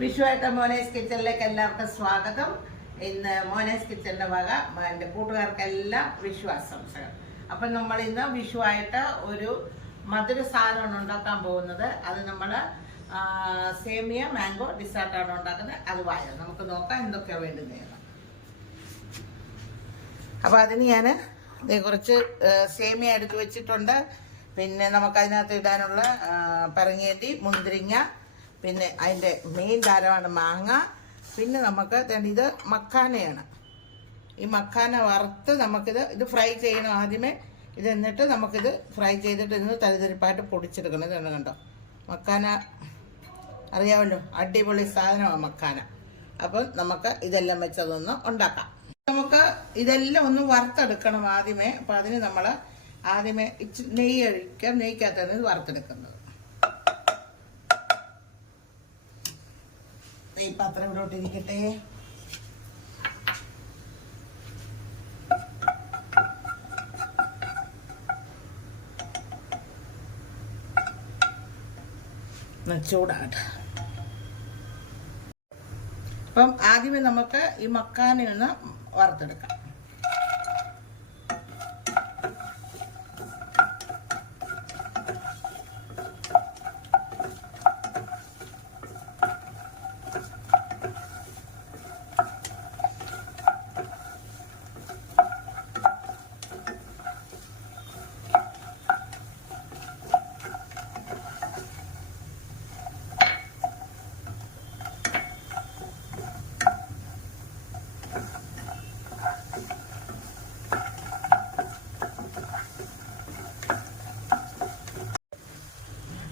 വിഷുവായിട്ട് മോനേസ് കിച്ചണിലേക്ക് എല്ലാവർക്കും സ്വാഗതം. ഇന്ന് മോനേസ് കിച്ചണിന്റെ വക എൻ്റെ കൂട്ടുകാർക്കെല്ലാം വിഷു ആശംസകൾ. അപ്പം നമ്മൾ ഇന്ന് വിഷുവായിട്ട് ഒരു മധുര സാധനമാണ് ഉണ്ടാക്കാൻ പോകുന്നത്. അത് നമ്മൾ സേമിയ മാംഗോ ഡിസേർട്ടാണ് ഉണ്ടാക്കുന്നത്. അത് വായ നമുക്ക് നോക്കാം എന്തൊക്കെയാണ് വേണ്ടുന്നത്. അപ്പോൾ അതിന് ഞാൻ കുറച്ച് സേമിയ എടുത്ത് വെച്ചിട്ടുണ്ട്. പിന്നെ നമുക്കതിനകത്ത് ഇടാനുള്ള പറങ്ങേണ്ടി, മുന്തിരിങ്ങ, പിന്നെ അതിൻ്റെ മെയിൻ താരമാണ് മാങ്ങ. പിന്നെ നമുക്ക് ഇത് മക്കാനയാണ്. ഈ മക്കാന വറുത്ത് ഇത് ഫ്രൈ ചെയ്യണം ആദ്യമേ. എന്നിട്ട് നമുക്കിത് ഫ്രൈ ചെയ്തിട്ട് ഇന്ന് തരിതരിപ്പായിട്ട് പൊടിച്ചെടുക്കണം. ഇതാണ് കണ്ടോ മക്കാന, അറിയാമല്ലോ, അടിപൊളി സാധനമാണ് മക്കാന. അപ്പം നമുക്ക് ഇതെല്ലാം വെച്ച് അതൊന്ന് ഉണ്ടാക്കാം. നമുക്ക് ഇതെല്ലാം ഒന്ന് വറുത്തെടുക്കണം ആദ്യമേ. അപ്പം അതിന് നമ്മൾ ആദ്യമേ നെയ്യ് ഒഴിക്കാം. നെയ്ക്കകത്താണ് ഇത് വറുത്തെടുക്കുന്നത്. ഈ പാത്രം ഇവിടോട്ടിരിക്കട്ടെ. ചൂടാകട്ടെ. അപ്പം ആദ്യമേ നമുക്ക് ഈ മക്കാനെ ഒന്ന് വറുത്തെടുക്കാം.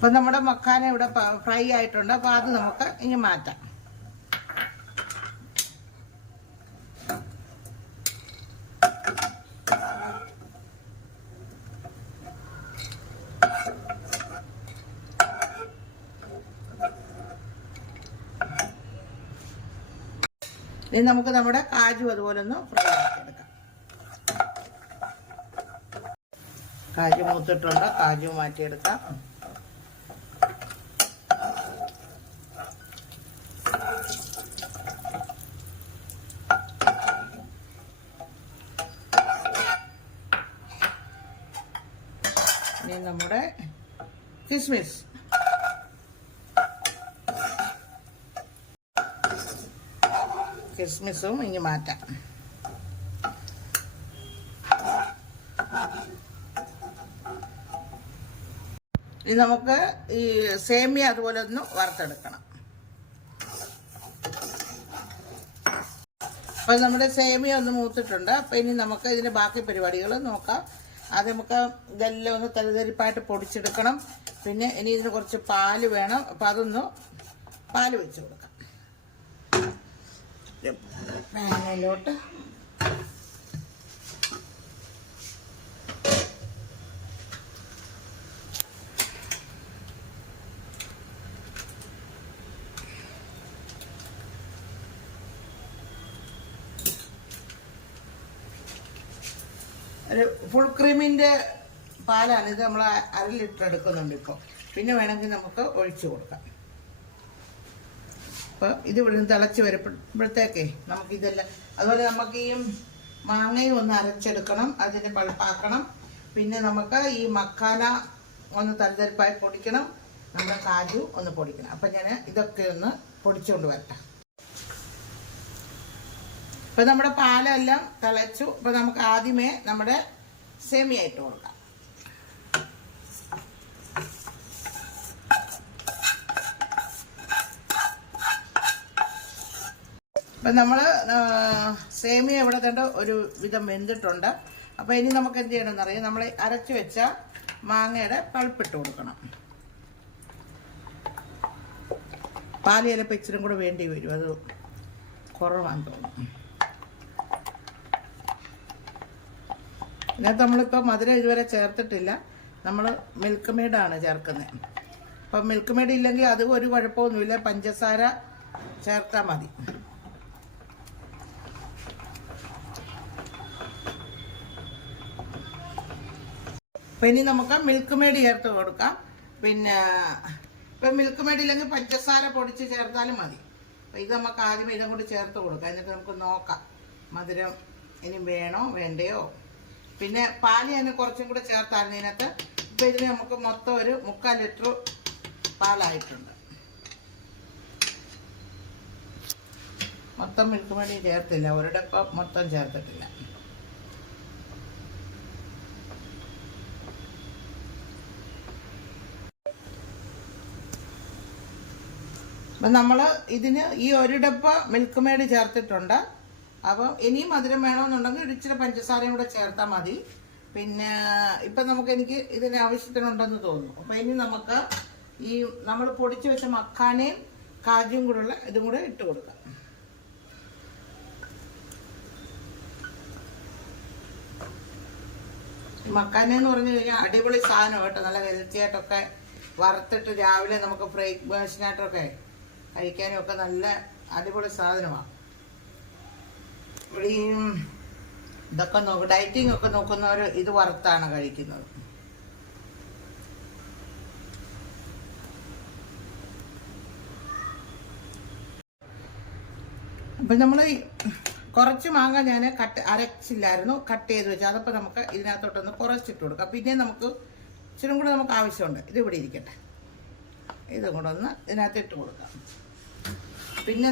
അപ്പം നമ്മുടെ മക്കാന ഇവിടെ ഫ്രൈ ആയിട്ടുണ്ട്. അപ്പോൾ അത് നമുക്ക് ഇനി മാറ്റാം. ഇനി നമുക്ക് നമ്മുടെ കാജു അതുപോലെ ഒന്ന് ഫ്രൈ ആക്കിയെടുക്കാം. കാജു മൂത്തിട്ടുണ്ട്. കാജു മാറ്റിയെടുക്കാം. ഇനി നമ്മുടെ കിസ്മിസും ഇനി മാറ്റാം. ഇനി നമുക്ക് ഈ സേമിയ അതുപോലെ ഒന്ന് വറുത്തെടുക്കണം. അപ്പോൾ നമ്മുടെ സേമിയ ഒന്ന് മൂത്തിട്ടുണ്ട്. അപ്പോൾ ഇനി നമുക്ക് ഇതിൻ്റെ ബാക്കി പരിപാടികൾ നോക്കാം. അത് നമുക്ക് ഇതെല്ലാം ഒന്ന് തരിതരിപ്പായിട്ട് പൊടിച്ചെടുക്കണം. പിന്നെ ഇനി ഇതിന് കുറച്ച് പാല് വേണം. അപ്പം അതൊന്ന് പാല് വെച്ച് കൊടുക്കാം. പാനിലോട്ട് ഒരു ഫുൾ ക്രീമിൻ്റെ പാലാണ് ഇത്. നമ്മൾ 1/2 ലിറ്റർ എടുക്കുന്നുണ്ട് ഇപ്പോൾ. പിന്നെ വേണമെങ്കിൽ നമുക്ക് ഒഴിച്ചു കൊടുക്കാം. അപ്പോൾ ഇത് ഇവിടുന്ന് തിളച്ച് വരുമ്പോഴത്തേക്കേ നമുക്കിതെല്ലാം, അതുപോലെ നമുക്ക് ഈ മാങ്ങയും ഒന്ന് അരച്ചെടുക്കണം. അതിന് പൾപ്പാക്കണം. പിന്നെ നമുക്ക് ഈ മക്കാന ഒന്ന് തരിതരിപ്പായി പൊടിക്കണം. നമ്മുടെ കാജു ഒന്ന് പൊടിക്കണം. അപ്പം ഞാൻ ഇതൊക്കെ ഒന്ന് പൊടിച്ചുകൊണ്ട് വരട്ടെ. ഇപ്പം നമ്മുടെ പാലെല്ലാം തിളച്ചു. ഇപ്പം നമുക്ക് ആദ്യമേ നമ്മുടെ സേമിയ ഇട്ട് കൊടുക്കാം. അപ്പം നമ്മൾ സേമിയ ഇവിടെ തന്നെ ഒരു വിധം വെന്തിട്ടുണ്ട്. അപ്പോൾ ഇനി നമുക്ക് എന്ത് ചെയ്യണമെന്ന് അറിയാം. നമ്മൾ അരച്ചു വെച്ച മാങ്ങയുടെ പൾപ്പിട്ട് കൊടുക്കണം. പാല് ചിലപ്പോൾ ഇച്ചിരി കൂടെ വേണ്ടി വരും. അത് കുറവാന്ന് തോന്നുന്നു. ഇതിനകത്ത് നമ്മളിപ്പോൾ മധുരം ഇതുവരെ ചേർത്തിട്ടില്ല. നമ്മൾ മിൽക്ക് മെയ്ഡാണ് ചേർക്കുന്നത്. അപ്പം മിൽക്ക് മെയ്ഡ് ഇല്ലെങ്കിൽ അത് ഒരു കുഴപ്പമൊന്നുമില്ല. പഞ്ചസാര ചേർത്താൽ മതി. അപ്പം ഇനി നമുക്ക് മിൽക്ക് മെയ്ഡ് ചേർത്ത് കൊടുക്കാം. പിന്നെ ഇപ്പം മിൽക്ക് മെയ്ഡ് ഇല്ലെങ്കിൽ പഞ്ചസാര പൊടിച്ച് ചേർത്താലും മതി. അപ്പോൾ ഇത് നമുക്ക് ആദ്യമേ ഇതും കൂടി ചേർത്ത് കൊടുക്കാം. എന്നിട്ട് നമുക്ക് നോക്കാം മധുരം ഇനി വേണോ വേണ്ടയോ. പിന്നെ പാല് ഞാൻ കുറച്ചും കൂടെ ചേർത്തായിരുന്നു ഇതിനകത്ത്. ഇപ്പോൾ ഇതിന് നമുക്ക് മൊത്തം ഒരു 3/4 ലിറ്റർ പാലായിട്ടുണ്ട്. മൊത്തം മിൽക്ക് മേടി ചേർത്തില്ല, ഒരു ഡപ്പ മൊത്തം ചേർത്തിട്ടില്ല. അപ്പം നമ്മൾ ഇതിന് ഈ ഒരു ഡപ്പ മിൽക്ക് മേഡ് ചേർത്തിട്ടുണ്ട്. അപ്പം ഇനിയും മധുരം വേണമെന്നുണ്ടെങ്കിൽ ഇച്ചിരി പഞ്ചസാരയും കൂടെ ചേർത്താൽ മതി. പിന്നെ ഇപ്പം എനിക്ക് ഇതിന് ആവശ്യത്തിനുണ്ടെന്ന് തോന്നുന്നു. അപ്പം ഇനി നമുക്ക് ഈ നമ്മൾ പൊടിച്ച് വെച്ച മക്കാനയും കാജുവും കൂടെയുള്ള ഇതും കൂടെ ഇട്ട് കൊടുക്കാം. മക്കാനെന്ന് പറഞ്ഞു കഴിഞ്ഞാൽ അടിപൊളി സാധനം കേട്ടോ. നല്ല ഹെൽത്തി ആയിട്ടൊക്കെ വറുത്തിട്ട് രാവിലെ നമുക്ക് ബ്രേക്ക്ഫാസ്റ്റിനായിട്ടൊക്കെ കഴിക്കാനും ഒക്കെ നല്ല അടിപൊളി സാധനമാണ്. ഇവിടെ ഇതൊക്കെ ഡയറ്റിംഗ് ഒക്കെ നോക്കുന്നവർ ഇത് വറുത്താണ് കഴിക്കുന്നത്. അപ്പം നമ്മൾ കുറച്ച് മാങ്ങ ഞാൻ അരച്ചില്ലായിരുന്നു, കട്ട് ചെയ്ത് വെച്ചു. അതപ്പോൾ നമുക്ക് ഇതിനകത്തോട്ടൊന്ന് കുറച്ചിട്ട് കൊടുക്കാം. പിന്നെ നമുക്ക് ഇച്ചിരി കൂടെ നമുക്ക് ആവശ്യമുണ്ട്. ഇത് ഇവിടെ ഇരിക്കട്ടെ, ഇതും കൂടെ ഒന്ന് ഇതിനകത്ത് ഇട്ട് കൊടുക്കാം. പിന്നെ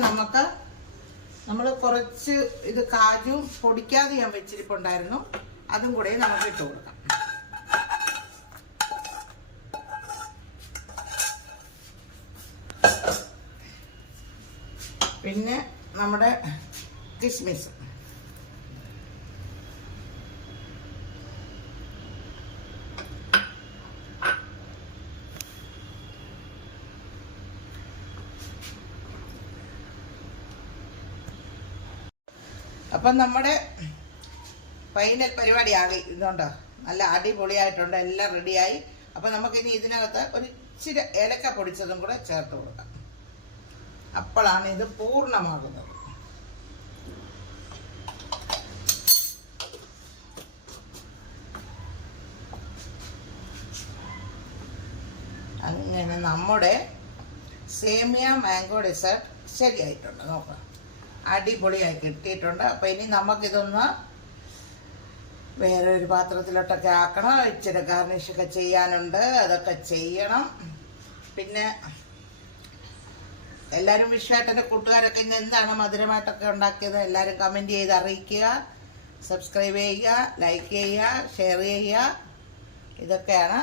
നമ്മൾ കുറച്ച് ഇത് കാജും പൊടിക്കാതെ ഞാൻ വെച്ചിരിപ്പുണ്ടായിരുന്നു, അതും കൂടെ നമുക്ക് ഇട്ട് കൊടുക്കാം. പിന്നെ നമ്മുടെ കിസ്മിസ്, അപ്പം നമ്മുടെ ഫൈനൽ പരിപാടി ആകെ ഇതുണ്ടോ, നല്ല അടിപൊളിയായിട്ടുണ്ട്, എല്ലാം റെഡിയായി. അപ്പം നമുക്കിനി ഇതിനകത്ത് ഒരു ഇച്ചിരി ഏലക്ക പൊടിച്ചതും കൂടെ ചേർത്ത് കൊടുക്കാം. അപ്പോഴാണ് ഇത് പൂർണ്ണമാകുന്നത്. അങ്ങനെ നമ്മുടെ സേമിയ മാംഗോ ഡെസേർട്ട് ശരിയായിട്ടുണ്ട്. നോക്കാം, അടിപൊളിയായി കിട്ടിയിട്ടുണ്ട്. അപ്പം ഇനി നമുക്കിതൊന്ന് വേറെ ഒരു പാത്രത്തിലോട്ടൊക്കെ ആക്കണം. ഇച്ചിരി ഗാർണിഷൊക്കെ ചെയ്യാനുണ്ട്, അതൊക്കെ ചെയ്യണം. പിന്നെ എല്ലാവരും വിഷയമായിട്ട് എൻ്റെ കൂട്ടുകാരൊക്കെ ഇന്ന് എന്താണ് മധുരമായിട്ടൊക്കെ ഉണ്ടാക്കിയത് എല്ലാവരും കമൻറ്റ് ചെയ്ത് അറിയിക്കുക, സബ്സ്ക്രൈബ് ചെയ്യുക, ലൈക്ക് ചെയ്യുക, ഷെയർ ചെയ്യുക. ഇതൊക്കെയാണ്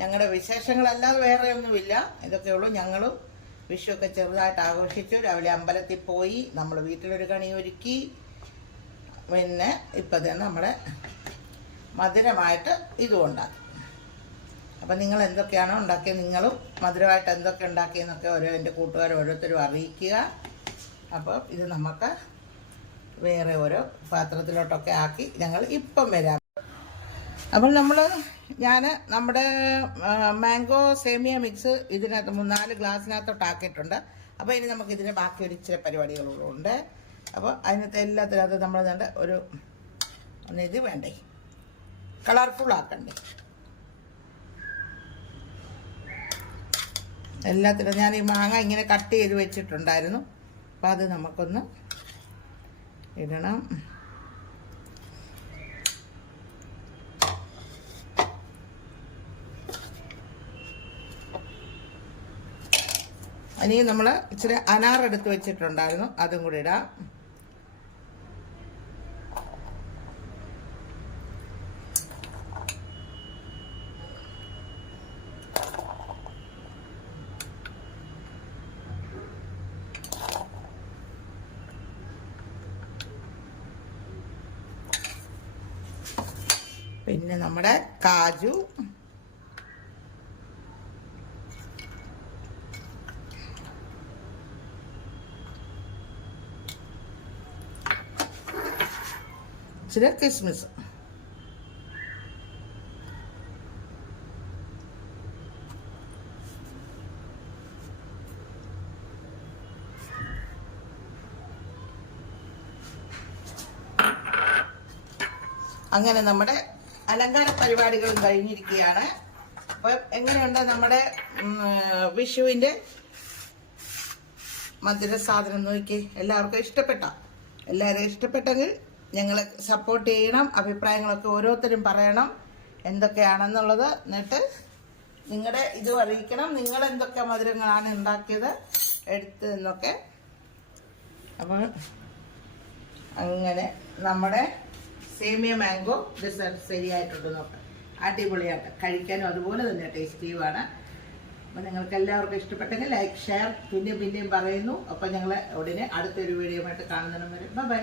ഞങ്ങളുടെ വിശേഷങ്ങളല്ലാതെ വേറെ ഒന്നുമില്ല. ഇതൊക്കെയുള്ളൂ. ഞങ്ങളും വിഷുവൊക്കെ ചെറുതായിട്ട് ആഘോഷിച്ചു. രാവിലെ അമ്പലത്തിൽ പോയി, നമ്മൾ വീട്ടിലൊരു കണി ഒരുക്കി. പിന്നെ ഇപ്പം തന്നെ നമ്മുടെ മധുരമായിട്ട് ഇതും ഉണ്ടാക്കി. അപ്പം നിങ്ങൾ എന്തൊക്കെയാണോ ഉണ്ടാക്കിയത്, നിങ്ങളും മധുരമായിട്ട് എന്തൊക്കെ ഉണ്ടാക്കിയെന്നൊക്കെ എൻ്റെ കൂട്ടുകാർ ഓരോരുത്തരും അറിയിക്കുക. അപ്പോൾ ഇത് നമുക്ക് വേറെ ഓരോ പാത്രത്തിലോട്ടൊക്കെ ആക്കി ഞങ്ങൾ ഇപ്പം വരാം. അപ്പോൾ ഞാൻ നമ്മുടെ മാംഗോ സേമിയ മിക്സ് ഇതിനകത്ത് 3-4 ഗ്ലാസ്സിനകത്തോട്ട് ആക്കിയിട്ടുണ്ട്. അപ്പോൾ ഇനി നമുക്ക് ഇതിന് ബാക്കി ഒരു ഇച്ചിരി പരിപാടികളുണ്ട്. അപ്പോൾ അതിനകത്ത് എല്ലാത്തിനകത്ത് നമ്മൾ ഒരു ഇത് വേണ്ടേ, കളർഫുൾ ആക്കണ്ടേ. എല്ലാത്തിനും ഞാൻ ഈ മാങ്ങ ഇങ്ങനെ കട്ട് ചെയ്ത് വെച്ചിട്ടുണ്ടായിരുന്നു. അപ്പോൾ അത് നമുക്കൊന്ന് ഇടണം. ഇനി നമ്മൾ ഇച്ചിരി അനാറെടുത്ത് വെച്ചിട്ടുണ്ടായിരുന്നു, അതും കൂടി ഇടാം. പിന്നെ നമ്മുടെ കാജു, ഇച്ചിരി കിസ്മിസ്, അങ്ങനെ നമ്മുടെ അലങ്കാര പരിപാടികളും കഴിഞ്ഞിരിക്കുകയാണ്. അപ്പം എങ്ങനെയുണ്ട് നമ്മുടെ വിഷുവിൻ്റെ മധുര സാധനം നോക്കി എല്ലാവർക്കും ഇഷ്ടപ്പെട്ട, എല്ലാവരും ഇഷ്ടപ്പെട്ടെങ്കിൽ ഞങ്ങളെ സപ്പോർട്ട് ചെയ്യണം. അഭിപ്രായങ്ങളൊക്കെ ഓരോരുത്തരും പറയണം എന്തൊക്കെയാണെന്നുള്ളത്. എന്നിട്ട് നിങ്ങളുടെ ഇത് അറിയിക്കണം, നിങ്ങൾ എന്തൊക്കെ മധുരങ്ങളാണ് ഉണ്ടാക്കിയത് എടുത്തതെന്നൊക്കെ. അപ്പോൾ അങ്ങനെ നമ്മുടെ സേമിയ മാംഗോ ഡെസേർട്ട് ശരിയായിട്ടുണ്ട്. നോക്കാം, അടിപൊളിയായിട്ട് കഴിക്കാനും അതുപോലെ തന്നെ ടേസ്റ്റിയുമാണ്. അപ്പം നിങ്ങൾക്ക് എല്ലാവർക്കും ഇഷ്ടപ്പെട്ടെങ്കിൽ ലൈക്ക്, ഷെയർ പിന്നെയും പറയുന്നു. അപ്പം ഞങ്ങൾ ഉടനെ അടുത്തൊരു വീഡിയോ ആയിട്ട് കാണുന്നതിന് വരെ ബൈ.